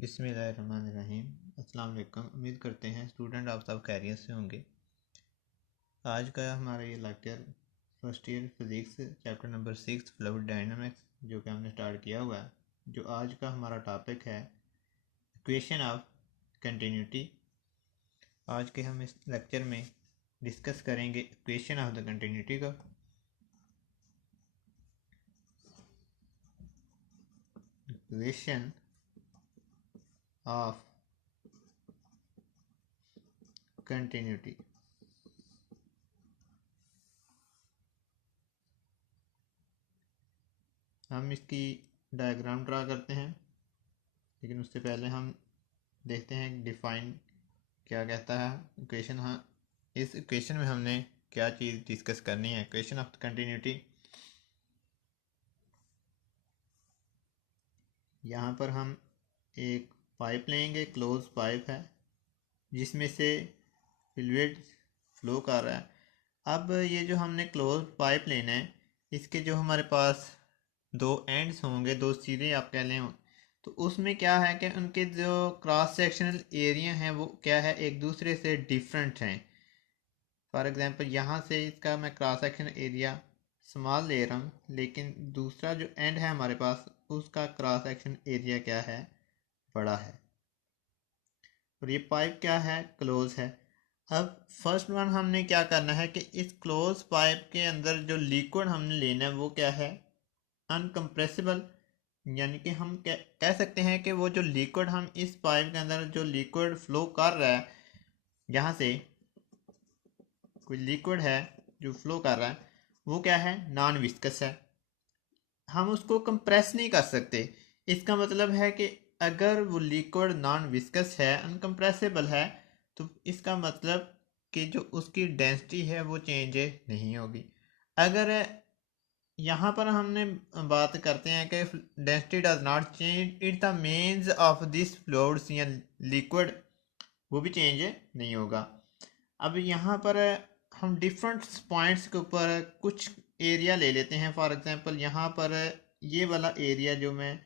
बिस्मिल्लाहिर्रहमानिर्रहीम। अस्सलाम वालेकुम। उम्मीद करते हैं स्टूडेंट आप सब खैरियत से होंगे। आज का हमारा ये lecture first year physics chapter number 6 fluid dynamics जो कि हमने स्टार्ट किया हुआ है। जो आज का हमारा टॉपिक है इक्वेशन ऑफ कंटिन्यूटी। आज के हम इस लेक्चर में डिस्कस करेंगे इक्वेशन ऑफ द कंटिन्यूटी का। Equation of continuity. हम इसकी डायग्राम ड्रा करते हैं, लेकिन उससे पहले हम देखते हैं डिफाइन क्या कहता है इक्वेशन। हाँ, इस इक्वेशन में हमने क्या चीज़ डिस्कस करनी है। इक्वेशन ऑफ कंटिन्यूटी, यहाँ पर हम एक पाइप लेंगे, क्लोज पाइप है जिसमें से फ्लूइड फ्लो कर रहा है। अब ये जो हमने क्लोज पाइप लेना है, इसके जो हमारे पास दो एंड्स होंगे, दो सिरे आप कह लें, तो उसमें क्या है कि उनके जो क्रॉस सेक्शनल एरिया हैं वो क्या है, एक दूसरे से डिफरेंट हैं। फॉर एग्जांपल यहाँ से इसका मैं क्रॉस सेक्शन एरिया स्मॉल ले रहा हूँ, लेकिन दूसरा जो एंड है हमारे पास उसका क्रॉस सेक्शन एरिया क्या है, बड़ा है। और ये पाइप क्या है, क्लोज है। अब फर्स्ट वन हमने क्या करना है कि इस क्लोज पाइप के अंदर जो लिक्विड हमने लेना है वो क्या है, अनकम्प्रेसिबल। यानी कि हम कह सकते हैं कि वो जो लिक्विड हम इस पाइप के अंदर जो लिक्विड फ्लो कर रहा है, यहाँ से कोई लिक्विड है जो फ्लो कर रहा है, वो क्या है, नॉन विस्कस है। हम उसको कंप्रेस नहीं कर सकते। इसका मतलब है कि अगर वो लिक्विड नॉन विस्कस है, अनकम्प्रेसिबल है, तो इसका मतलब कि जो उसकी डेंसिटी है वो चेंज नहीं होगी। अगर यहाँ पर हमने बात करते हैं कि density does not change it the means of this fluids या लिक्विड, वो भी चेंज नहीं होगा। अब यहाँ पर हम डिफरेंट पॉइंट्स के ऊपर कुछ एरिया ले लेते हैं। फॉर एग्जांपल यहाँ पर ये वाला एरिया जो मैं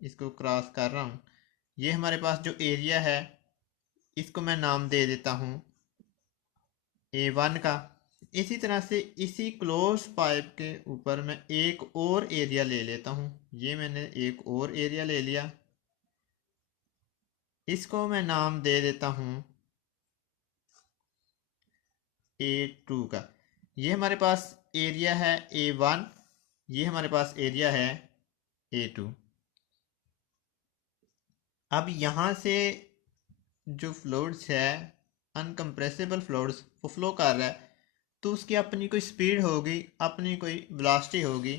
इसको क्रॉस कर रहा हूँ, ये हमारे पास जो एरिया है इसको मैं नाम दे देता हूँ A1 का। इसी तरह से इसी क्लोज पाइप के ऊपर मैं एक और एरिया ले लेता हूँ। ये मैंने एक और एरिया ले लिया, इसको मैं नाम दे देता हूँ A2 का। ये हमारे पास एरिया है A1, ये हमारे पास एरिया है A2। अब यहाँ से जो फ्लूइड्स है, अनकम्प्रेसिबल फ्लूइड्स, वो फ्लो कर रहा है, तो उसकी अपनी कोई स्पीड होगी, अपनी कोई वेलोसिटी होगी।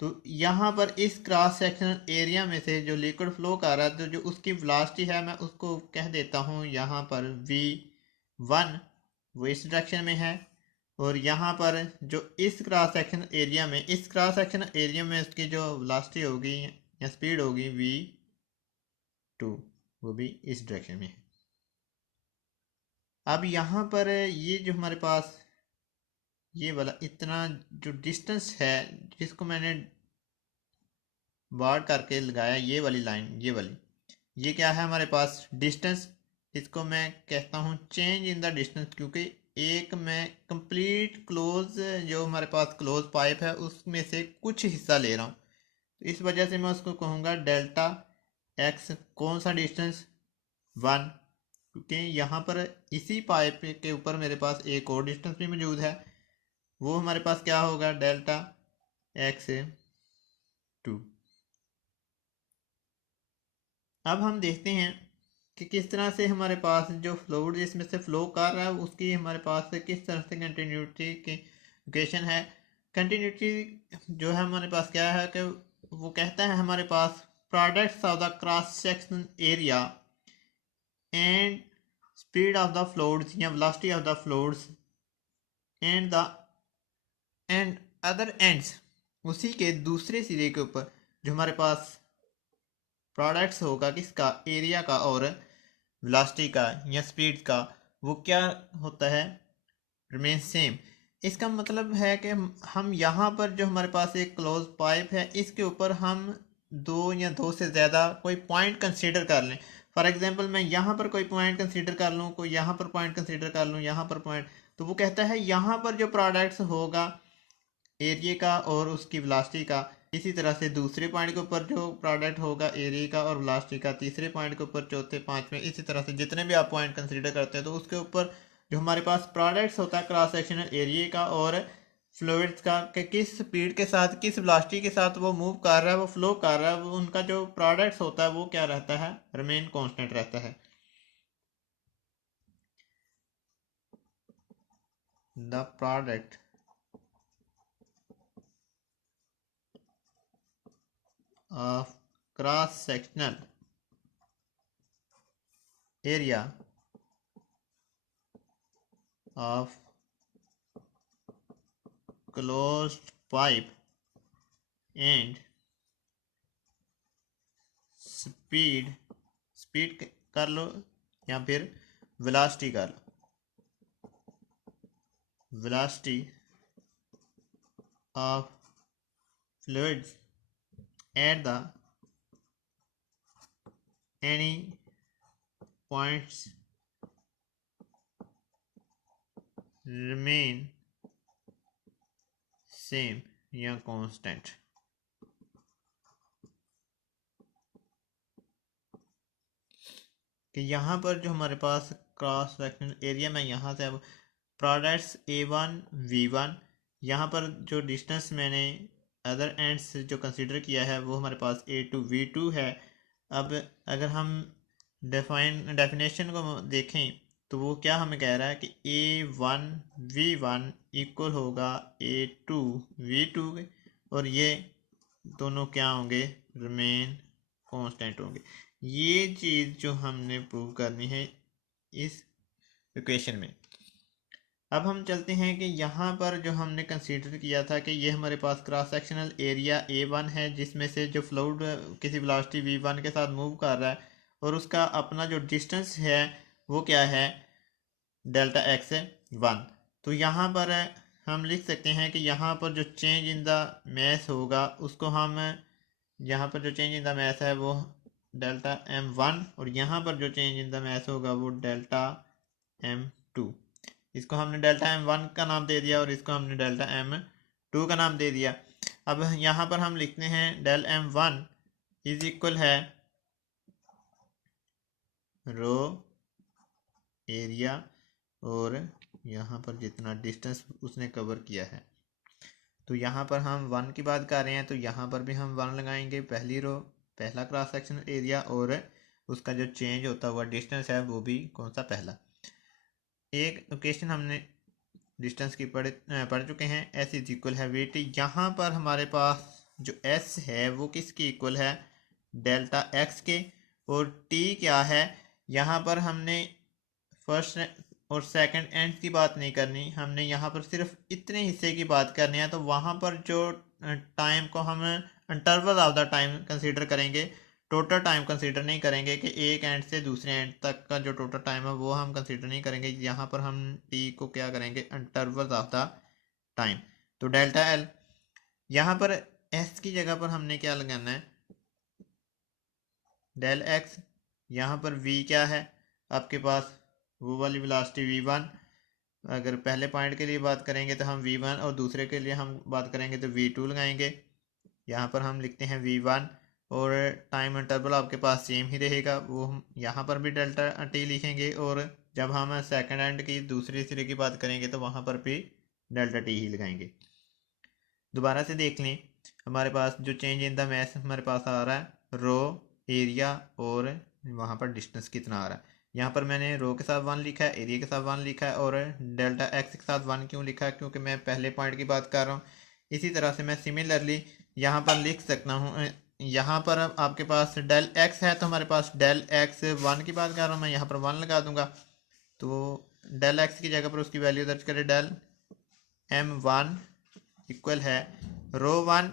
तो यहाँ पर इस क्रॉस सेक्शनल एरिया में से जो लिक्विड फ्लो कर रहा है, तो जो उसकी वेलोसिटी है मैं उसको कह देता हूँ यहाँ पर V1, वो इस डायरेक्शन में है। और यहाँ पर जो इस क्रॉस सेक्शन एरिया में, इस क्रॉस सेक्शन एरिया में उसकी जो वेलोसिटी होगी या स्पीड होगी V2, वो भी इस डायरेक्शन में है। अब यहाँ पर ये जो हमारे पास ये वाला इतना जो डिस्टेंस है जिसको मैंने बार करके लगाया, ये वाली लाइन, ये वाली, ये क्या है हमारे पास, डिस्टेंस। इसको मैं कहता हूँ चेंज इन द डिस्टेंस, क्योंकि एक मैं कंप्लीट क्लोज जो हमारे पास क्लोज पाइप है उसमें से कुछ हिस्सा ले रहा हूँ, तो इस वजह से मैं उसको कहूँगा डेल्टा एक्स। कौन सा डिस्टेंस, 1, क्योंकि यहाँ पर इसी पाइप के ऊपर मेरे पास एक और डिस्टेंस भी मौजूद है, वो हमारे पास क्या होगा, डेल्टा एक्स 2। अब हम देखते हैं कि किस तरह से हमारे पास जो फ्लूइड इसमें से फ्लो कर रहा है उसकी हमारे पास किस तरह से कंटिन्यूटी की इक्वेशन है। कंटिन्यूटी जो है हमारे पास क्या है कि वो कहता है हमारे पास products of the cross section area and speed of the fluids या velocity of the fluids and the and other ends, उसी के दूसरे सिरे के ऊपर जो हमारे पास प्रोडक्ट्स होगा किसका, एरिया का और वेलोसिटी का या स्पीड का, वो क्या होता है, रिमेन सेम। इसका मतलब है कि हम यहाँ पर जो हमारे पास एक क्लोज पाइप है इसके ऊपर हम दो या दो से ज़्यादा कोई पॉइंट कंसीडर कर लें। फॉर एग्जांपल मैं यहाँ पर कोई पॉइंट कंसीडर कर लूँ, कोई यहाँ पर पॉइंट कंसीडर कर लूँ, यहाँ पर पॉइंट, तो वो कहता है यहाँ पर जो प्रोडक्ट्स होगा एरिया का और उसकी वेलोसिटी का, इसी तरह से दूसरे पॉइंट के ऊपर जो प्रोडक्ट होगा एरिया का और वेलोसिटी का, तीसरे पॉइंट के ऊपर, चौथे, पांचवें, इसी तरह से जितने भी आप पॉइंट कंसीडर करते हैं तो उसके ऊपर जो हमारे पास प्रोडक्ट्स होता है क्रॉस सेक्शनल एरिया का और फ्लूइड्स का, कि किस स्पीड के साथ, किस वेलोसिटी के साथ वो मूव कर रहा है, वो फ्लो कर रहा है, वो उनका जो प्रोडक्ट्स होता है वो क्या रहता है, रिमेन कांस्टेंट रहता है। The product of cross sectional area of closed pipe and speed कर लो या फिर velocity कर लो, velocity of fluids at the any points remain same या constant। कि यहाँ पर जो हमारे पास क्रॉस सेक्शनल एरिया में यहाँ से अब प्रोडक्ट्स A1 V1, यहाँ पर जो डिस्टेंस मैंने अदर एंड से जो कंसीडर किया है वो हमारे पास A2 V2 है। अब अगर हम डेफिनेशन को देखें तो वो क्या हमें कह रहा है कि A1 V1 इक्वल होगा A2 V2 और ये दोनों क्या होंगे, रिमेन कांस्टेंट होंगे। ये चीज़ जो हमने प्रूव करनी है इस इक्वेशन में। अब हम चलते हैं कि यहाँ पर जो हमने कंसीडर किया था कि ये हमारे पास क्रॉस सेक्शनल एरिया A1 है जिसमें से जो फ्लूइड किसी वेलोसिटी V1 के साथ मूव कर रहा है और उसका अपना जो डिस्टेंस है वो क्या है, डेल्टा एक्स 1। तो यहाँ पर हम लिख सकते हैं कि यहाँ पर जो चेंज इन द मैथ होगा उसको हम, यहाँ पर जो चेंज इन द मैथ है वो डेल्टा M1 और यहाँ पर जो चेंज इन द मैथ होगा वो डेल्टा M2। इसको हमने डेल्टा M1 का नाम दे दिया और इसको हमने डेल्टा M2 का नाम दे दिया। अब यहाँ पर हम लिखते हैं डेल M1 इज इक्वल है रो एरिया और यहाँ पर जितना डिस्टेंस उसने कवर किया है। तो यहाँ पर हम 1 की बात कर रहे हैं तो यहाँ पर भी हम 1 लगाएंगे, पहली रो पहला क्रॉस सेक्शनल एरिया और उसका जो चेंज होता हुआ डिस्टेंस है वो भी कौन सा, पहला। एक इक्वेशन हमने डिस्टेंस की पढ़ चुके हैं, एस इज इक्वल है वी टी। यहाँ पर हमारे पास जो एस है वो किसके इक्वल है, डेल्टा एक्स के, और टी क्या है, यहाँ पर हमने फर्स्ट और सेकंड एंड की बात नहीं करनी, हमने यहाँ पर सिर्फ इतने हिस्से की बात करनी है। तो वहाँ पर जो टाइम को हम interval of the time consider करेंगे, टोटल टाइम कंसीडर नहीं करेंगे कि एक एंड से दूसरे एंड तक का जो टोटल टाइम है वो हम कंसीडर नहीं करेंगे। यहाँ पर हम टी को क्या करेंगे, इंटरवल ऑफ द टाइम। तो डेल्टा एल, यहाँ पर एस की जगह पर हमने क्या लगाना है, डेल एक्स। यहाँ पर वी क्या है आपके पास, वो वाली वेलोसिटी V1। अगर पहले पॉइंट के लिए बात करेंगे तो हम V1 और दूसरे के लिए हम बात करेंगे तो V2 लगाएंगे। यहाँ पर हम लिखते हैं V1 और टाइम इंटरवल आपके पास सेम ही रहेगा, वो हम यहाँ पर भी डेल्टा टी लिखेंगे और जब हम सेकंड एंड की दूसरी सिरे की बात करेंगे तो वहाँ पर भी डेल्टा टी ही लगाएंगे। दोबारा से देख लें, हमारे पास जो चेंज इन द मैथ हमारे पास आ रहा है रो एरिया और वहाँ पर डिस्टेंस कितना आ रहा है। यहाँ पर मैंने रो के साथ 1 लिखा है, एरिया के साथ 1 लिखा है और डेल्टा एक्स के साथ 1 क्यों लिखा है, क्योंकि मैं पहले पॉइंट की बात कर रहा हूँ। इसी तरह से मैं सिमिलरली यहाँ पर लिख सकता हूँ, यहाँ पर आपके पास डेल एक्स है तो हमारे पास डेल एक्स 1 की बात कर रहा हूँ, मैं यहाँ पर 1 लगा दूंगा। तो डेल एक्स की जगह पर उसकी वैल्यू दर्ज करें, डेल M1 इक्वल है रो 1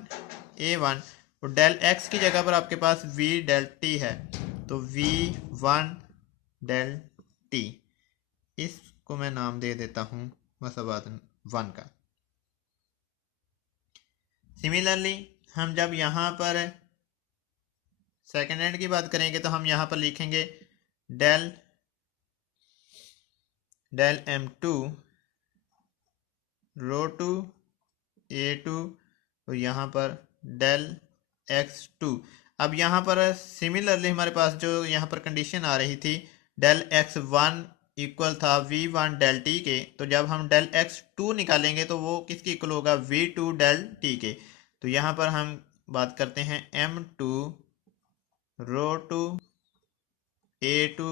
A1 और डेल एक्स की जगह पर आपके पास V डेल टी है तो V1 डेल टी, इसको मैं नाम दे देता हूँ मसाबात 1 का। सिमिलरली हम जब यहाँ पर सेकेंड एंड की बात करेंगे तो हम यहाँ पर लिखेंगे del M2 row to A2 और यहाँ पर डेल X2। अब यहाँ पर सिमिलरली हमारे पास जो यहाँ पर कंडीशन आ रही थी डेल X1 इक्वल था V1 डेल टी के, तो जब हम डेल X2 निकालेंगे तो वो किसके इक्वल होगा V2 डेल टी के। तो यहाँ पर हम बात करते हैं M2 row to A2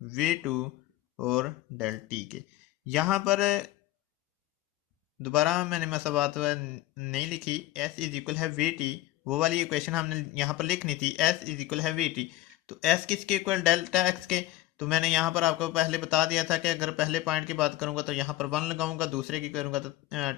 V2 और डेल टी के। यहाँ पर दोबारा मैंने मसाबात नहीं लिखी, S इज इक्वल है वी टी, वो वाली इक्वेशन हमने यहाँ पर लिखनी थी, S इज इक्वल है वी टी। तो S किसके इक्वल डेल्टा एक्स के। तो मैंने यहाँ पर आपको पहले बता दिया था कि अगर पहले पॉइंट की बात करूँगा तो यहाँ पर 1 लगाऊंगा, दूसरे की करूँगा तो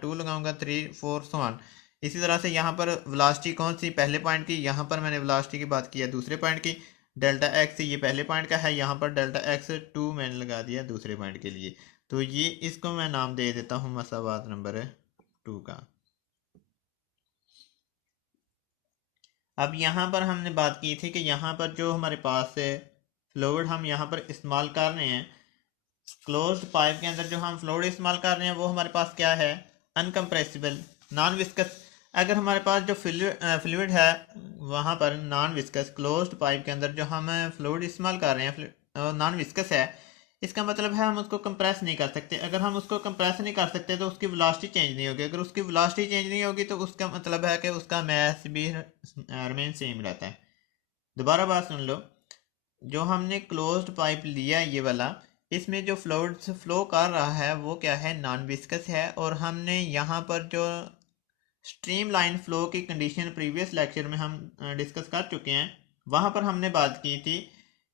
2 लगाऊंगा, 3 4 सो ऑन। इसी तरह से यहाँ पर वेलोसिटी कौन सी, पहले पॉइंट की, यहाँ पर मैंने वेलोसिटी की बात की है दूसरे पॉइंट की। डेल्टा एक्स ये पहले पॉइंट का है, यहाँ पर डेल्टा एक्स 2 मैंने लगा दिया दूसरे पॉइंट के लिए। तो ये इसको मैं नाम दे देता हूँ मसावात नंबर 2 का। अब यहाँ पर हमने बात की थी कि यहाँ पर जो हमारे पास है फ्लूइड हम यहाँ पर इस्तेमाल कर रहे हैं, क्लोज्ड पाइप के अंदर जो हम फ्लूइड इस्तेमाल कर रहे हैं वो हमारे पास क्या है, अनकम्प्रेसिबल नॉन विस्कस। अगर हमारे पास जो फ्लूइड है वहाँ पर नॉन विस्कस, क्लोज्ड पाइप के अंदर जो हम फ्लूइड इस्तेमाल कर रहे हैं नॉन विस्कस है, इसका मतलब है हम उसको कंप्रेस नहीं कर सकते। अगर हम उसको कंप्रेस नहीं कर सकते तो उसकी वेलोसिटी चेंज नहीं होगी। अगर उसकी वेलोसिटी चेंज नहीं होगी तो उसका मतलब है कि उसका मास भी रिमेन सेम रहता है। दोबारा बात सुन लो, जो हमने क्लोज्ड पाइप लिया ये वाला, इसमें जो फ्लूइड फ्लो कर रहा है वो क्या है, नॉन विस्कस है। और हमने यहाँ पर जो स्ट्रीम लाइन फ्लो की कंडीशन प्रीवियस लेक्चर में हम डिस्कस कर चुके हैं, वहाँ पर हमने बात की थी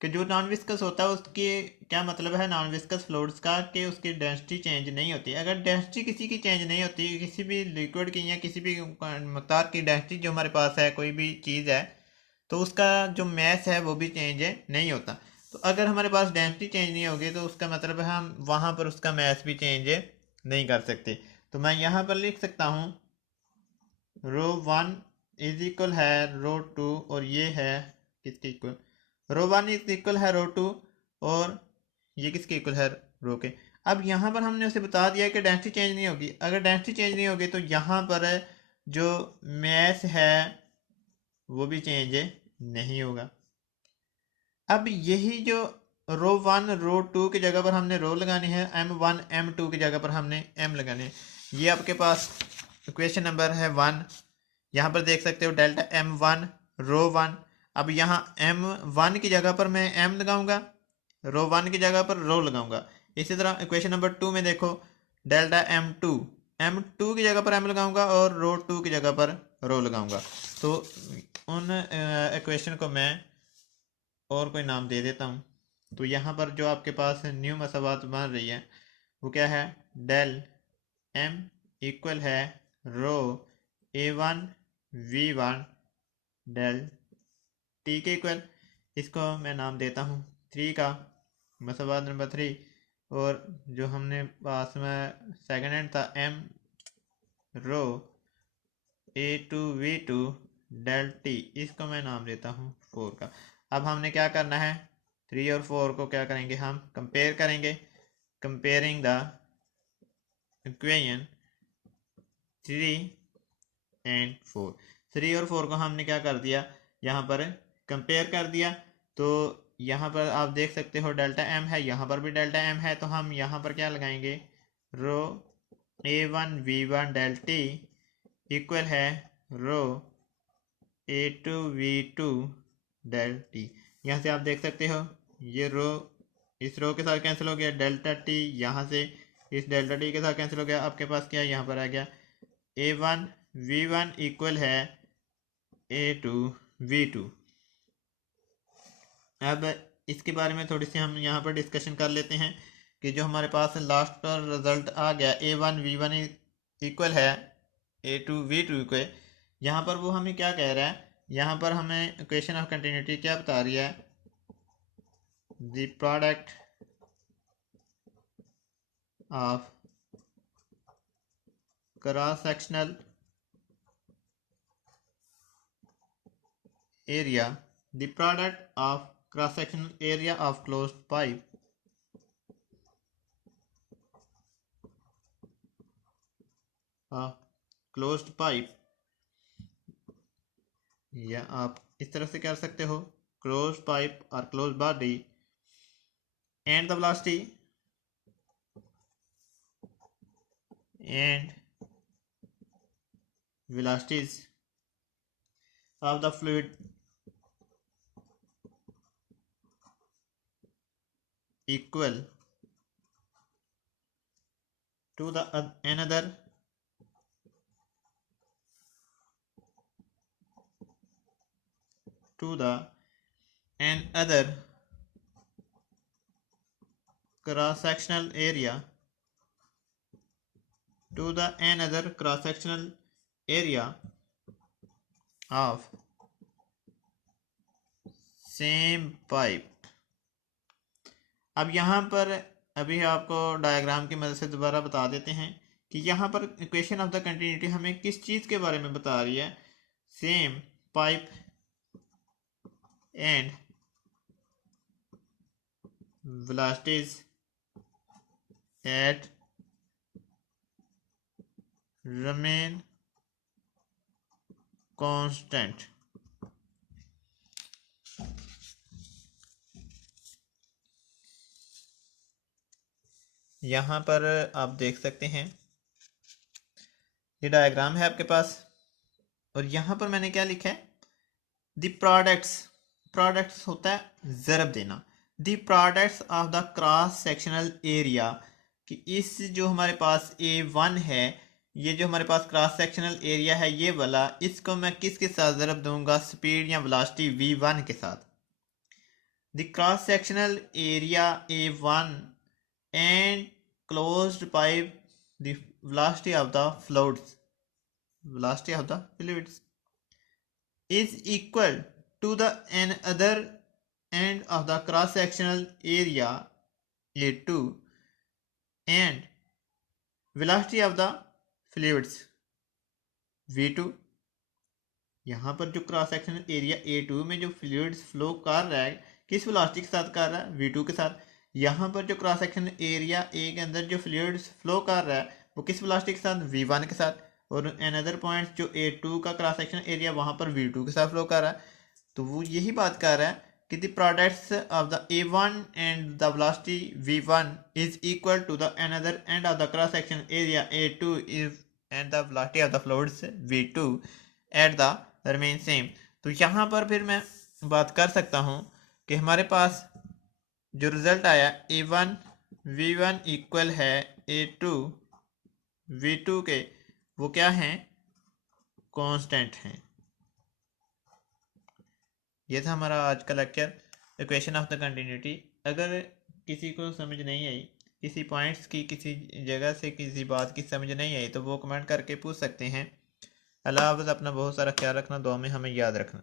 कि जो नॉन विस्कस होता है उसके क्या मतलब है नॉन विस्कस फ्लूइड्स का, कि उसकी डेंसिटी चेंज नहीं होती। अगर डेंसिटी किसी की चेंज नहीं होती, किसी भी लिक्विड की या किसी भी मकदार की डेंसिटी जो हमारे पास है, कोई भी चीज़ है, तो उसका जो मैस है वो भी चेंज नहीं होता। तो अगर हमारे पास डेंसिटी चेंज नहीं होगी तो उसका मतलब है हम वहाँ पर उसका मैस भी चेंज नहीं कर सकते। तो मैं यहाँ पर लिख सकता हूँ रो 1 इज इक्वल है रो 2 और ये है किसके इक्वल, रो 1 इज इक्वल है रो 2 और ये किसके इक्वल है, रो के। अब यहाँ पर हमने उसे बता दिया कि डेंसिटी चेंज नहीं होगी। अगर डेंसिटी चेंज नहीं होगी तो यहाँ पर जो मैस है वो भी चेंज नहीं होगा। अब यही जो रो 1 रो 2 की जगह पर हमने रो लगानी है, M1 M2 की जगह पर हमने M लगानी है। ये आपके पास इक्वेशन नंबर है 1। यहाँ पर देख सकते हो डेल्टा M1 रो 1। अब यहाँ M1 की जगह पर मैं M लगाऊंगा, रो 1 की जगह पर रो लगाऊंगा। इसी तरह इक्वेशन नंबर 2 में देखो डेल्टा M2 की जगह पर M लगाऊंगा और रो 2 की जगह पर रो लगाऊंगा। तो उन इक्वेशन को मैं और कोई नाम दे देता हूँ। तो यहाँ पर जो आपके पास न्यू मसावात बन रही है वो क्या है, डेल M इक्वल है रो A1 V1 डेल टी के इक्वल, इसको मैं नाम देता हूँ 3 का, मसावात नंबर 3। और जो हमने पास में सेकेंड हैंड था M रो A2 V2 डेल टी, इसको मैं नाम देता हूँ 4 का। अब हमने क्या करना है, 3 और 4 को क्या करेंगे, हम कंपेयर करेंगे। कंपेयरिंग द इक्वेशन 3 एंड 4, 3 और 4 को हमने क्या कर दिया, यहाँ पर कंपेयर कर दिया। तो यहाँ पर आप देख सकते हो डेल्टा M है, यहाँ पर भी डेल्टा M है, तो हम यहाँ पर क्या लगाएंगे, रो A1 V1 del T equal है रो A2 V2 डेल टी। यहाँ से आप देख सकते हो ये रो इस रो के साथ कैंसिल हो गया, डेल्टा टी यहाँ से इस डेल्टा टी के साथ कैंसिल हो गया। आपके पास क्या है, यहाँ पर आ गया A1 V1 इक्वल है A2 V2। अब इसके बारे में थोड़ी सी हम यहाँ पर डिस्कशन कर लेते हैं कि जो हमारे पास लास्ट पर रिजल्ट आ गया A1 V1 इक्वल है A2 V2 के, यहाँ पर वो हमें क्या कह रहा है, यहाँ पर हमें इक्वेशन ऑफ कंटिन्यूटी क्या बता रही है, the product of cross sectional area the product of cross sectional area of closed pipe closed pipe, या आप इस तरह से कर सकते हो, क्लोज्ड पाइप और closed body and the velocity and velocities of the fluid equal to the another cross sectional area of same pipe। अब यहाँ पर अभी आपको डायग्राम की मदद से दोबारा बता देते हैं कि यहाँ पर इक्वेशन ऑफ द कंटिन्यूटी हमें किस चीज़ के बारे में बता रही है। Same pipe and velocities at remain constant। यहाँ पर आप देख सकते हैं ये डायग्राम है आपके पास, और यहाँ पर मैंने क्या लिखा है, द प्रोडक्ट्स होता है ज़रब देना, the products of the cross sectional area, कि इस जो हमारे पास A1 है, ये जो हमारे पास क्रॉस सेक्शनल एरिया है ये वाला, इसको मैं किसके साथ ज़रब दूंगा, स्पीड या वेलोसिटी V1 के साथ। The cross sectional area A1 and closed pipe, the velocity of the fluids is equal to the another end of the cross sectional area A2 and velocity of the fluids V2। यहाँ पर जो cross sectional area A2 में जो fluids flow कर रहा है किस velocity के साथ कर रहा है, V2 के साथ। यहाँ पर जो क्रॉस सेक्शन एरिया ए के अंदर जो फ्लूइड्स फ्लो कर रहा है वो किस वेलोसिटी के साथ, V1 के साथ। और अनदर पॉइंट जो A2 का क्रॉस सेक्शन एरिया वहाँ पर V2 के साथ फ्लो कर रहा है। तो वो यही बात कर रहा है कि the products of the A1 and the velocity V1 is equal to the another and of the cross section area A2 and the velocity of the fluids V2 at the remain same. तो यहाँ पर फिर मैं बात कर सकता हूँ कि हमारे पास जो रिजल्ट आया A1 V1 इक्वल है A2 V2 के, वो क्या हैं, कांस्टेंट हैं। ये था हमारा आज का lecture, equation of the continuity. अगर किसी को समझ नहीं आई, किसी पॉइंट्स की किसी जगह से किसी बात की समझ नहीं आई, तो वो कमेंट करके पूछ सकते हैं। अल्लाह हाफ़िज़। अपना बहुत सारा ख्याल रखना, दुआ में हमें याद रखना।